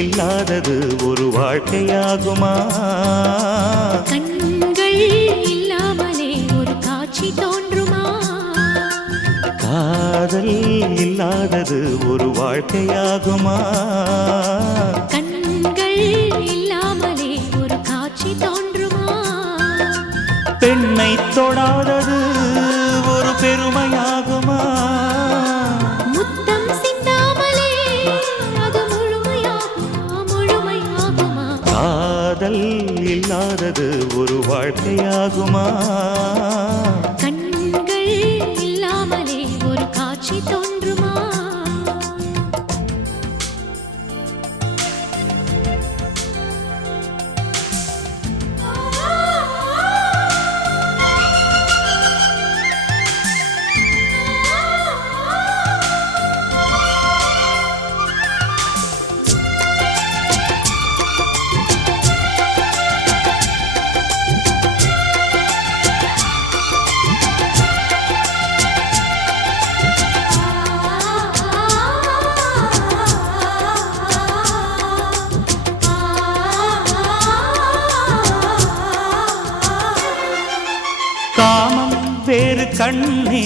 இல்லாதது ஒரு வாழ்க்கையாகுமா? கண்கள் இல்லாமலே ஒரு காட்சி தோன்றுமா? காதல் இல்லாதது ஒரு வாழ்க்கையாகுமா? கண்கள் இல்லாமலே ஒரு காட்சி தோன்றுமா? பெண்ணை தொடாதது ஒரு பெருமையாகுமா? முத்தம் சிந்தாமலே அது முழுமையாகுமா? முழுமையாகுமா? காதல் இல்லாதது ஒரு வாழ்க்கையாகுமா? கண்கள் இல்லாமலே ஒரு காட்சி தோன்றுமா? காமம் வேறு கண்ணே,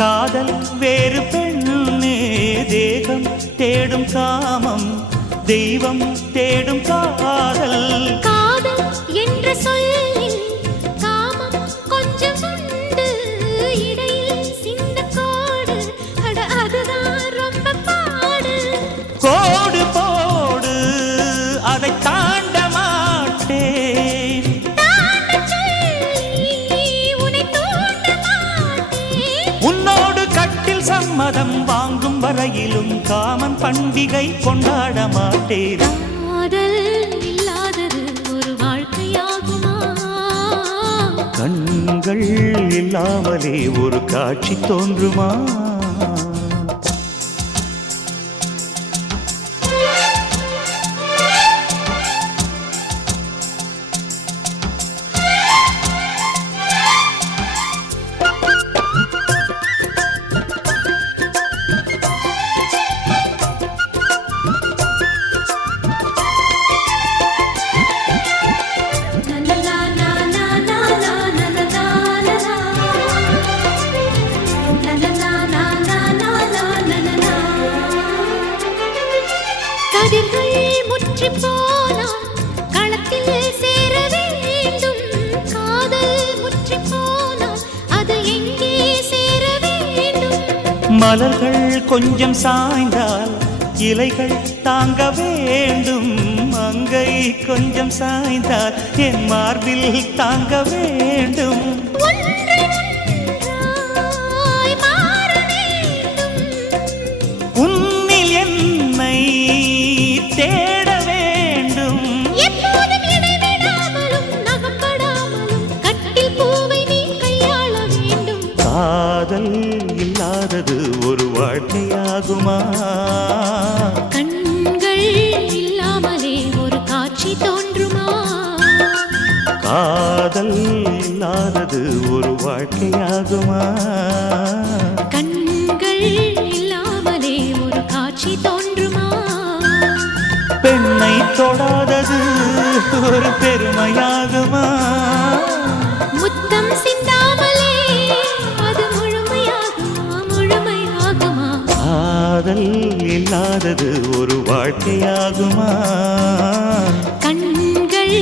காதல் வேறு பெண்ணே. தேகம் தேடும் காமம், தெய்வம் தேடும் காதல். காதல் என்ற சொல்லில் காமம் கொஞ்சம் உண்டு, இடையில் சின்ன கோடு, அட அதுதான் ரொம்ப பாடு. கோடு போடு, அதை தாண்ட மாட்டேன். தாண்டச் சொல்லி உன்னை தூண்ட மாட்டேன். உன்னோடு கட்டில் சம்மதம் வாங்கும் வரையிலும் காமன் பண்டிகை கொண்டாட மாட்டேன். காதல் இல்லாதது ஒரு வாழ்க்கையாகுமா? கண்கள் இல்லாமலே ஒரு காட்சி தோன்றுமா? கதிர்கள் முற்றி போனால் களத்தில் சேர வேண்டும். காதல் முற்றி போனால் அது எங்கே சேர வேண்டும்? மலர்கள் கொஞ்சம் சாய்ந்தால் இலைகள் தாங்க வேண்டும். மங்கை கொஞ்சம் சாய்ந்தால் என் மார்பில் தாங்க வேண்டும். ஒன்றை ஒன்றாய் மாற வேண்டும். உன்னில் என்னை தேட வேண்டும். எப்போதும் இடைவிடாமலும் நகப்படாமலும் கட்டில் பூவை நீ கையாள வேண்டும். காதல் இல்லாதது ஒரு வாழ்க்கையாகுமா? கண்கள் இல்லாமலே ஒரு காட்சி தோன்றுமா? காதல் இல்லாதது ஒரு வாழ்க்கையாகுமா? கண்கள் இல்லாமலே ஒரு காட்சி தோன்றுமா? பெண்ணை தொடாதது ஒரு பெருமையாகுமா? முத்தம் சிந்தாமலே அது முழுமையாகுமா? முழுமையாகுமா? காதல் இல்லாதது ஒரு வாழ்க்கையாகுமா? கண்கள்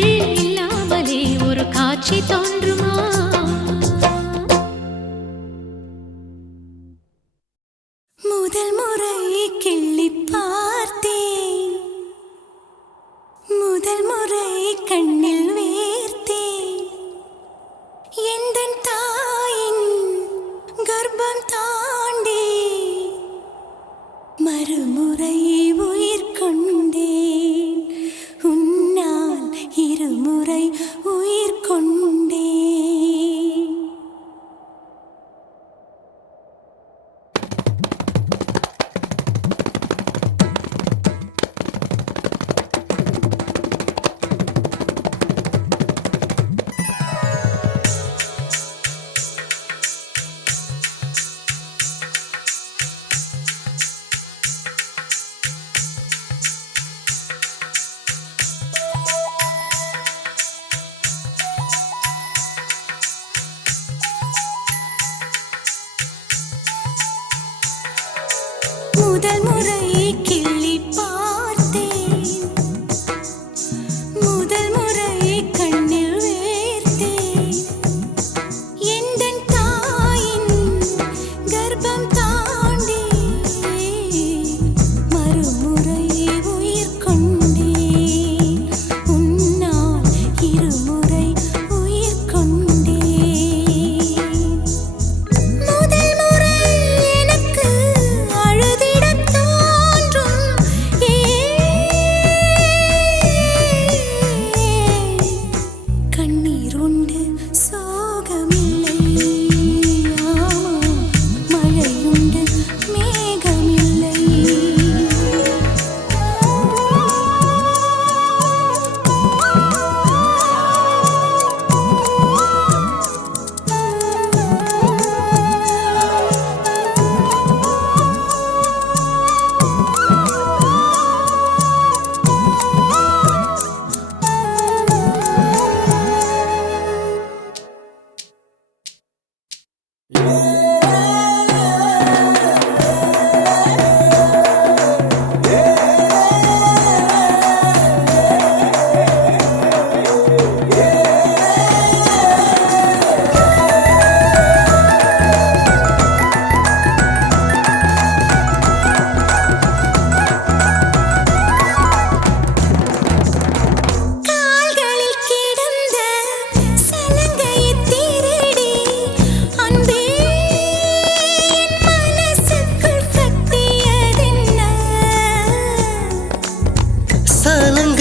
இல்லாமலே ஒரு காட்சி தோன்றுமா? முதல் முறை கிள்ளி பார்த்தேன், முதல் முறை கண்ணில் வேர்த்தேன். எந்தன் தாயின் கர்ப்பம் தாண்டி மறுமுறை உயிர் கொண்டேன். உன்னால் இருமுறை உயிர் கொண்டேன்.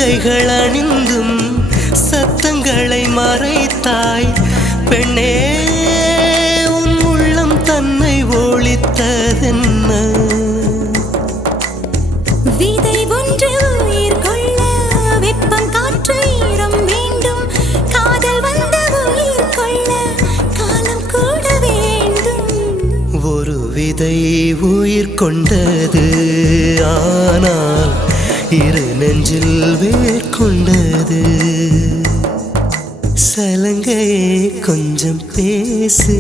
நகைகள் அணிந்தும் சத்தங்களை மறைத்தாய் பெண்ணே, உன் உள்ளம் தன்னை ஒளித்ததென்ன? விதை ஒன்று உயிர் கொள்ள வெப்பம் காற்று ஈரம் வேண்டும். காதல் வந்த உயிர் கொள்ள காலம் கூட வேண்டும். ஒரு விதை உயிர் கொண்டது, ஆனால் இரு நெஞ்சில் வேர் கொண்டது. சலங்கையே கொஞ்சம் பேசு,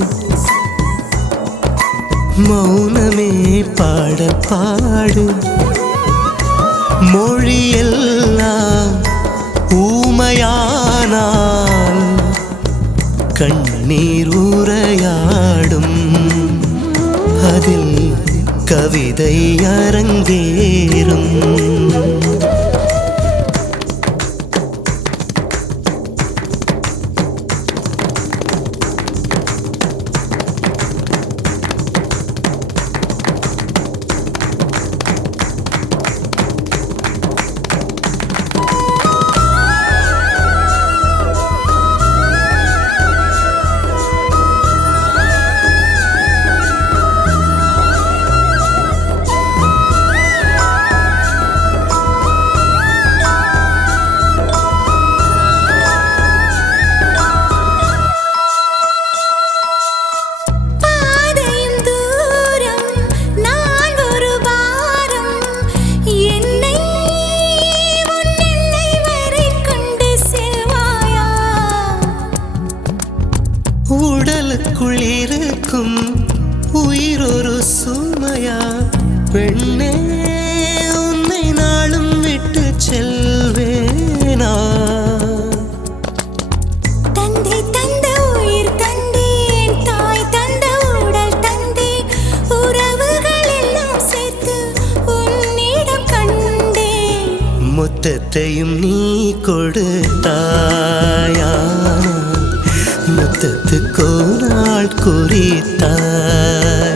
மௌனமே பாடல் பாடு. மொழியெல்லாம் ஊமையானால் கண்ணீர் உரையாடும். அதில் கவிதை அரங்கேறும். உடலுக்குள் இருக்கும் உயிர் ஒரு சுமையா பெண்ணே, உன்னை நாளும் விட்டு செல்வேனா? தந்தை தந்த உயிர் தந்தேன், தாய் தந்த உடல் தந்தேன். உறவுகள் எல்லாம் சேர்த்து உன்னிடம் கண்டேன். மொத்தத்தையும் நீ கொடுத்தாயா? முத்தத்துக்கோ நாள் குறித்தாய்.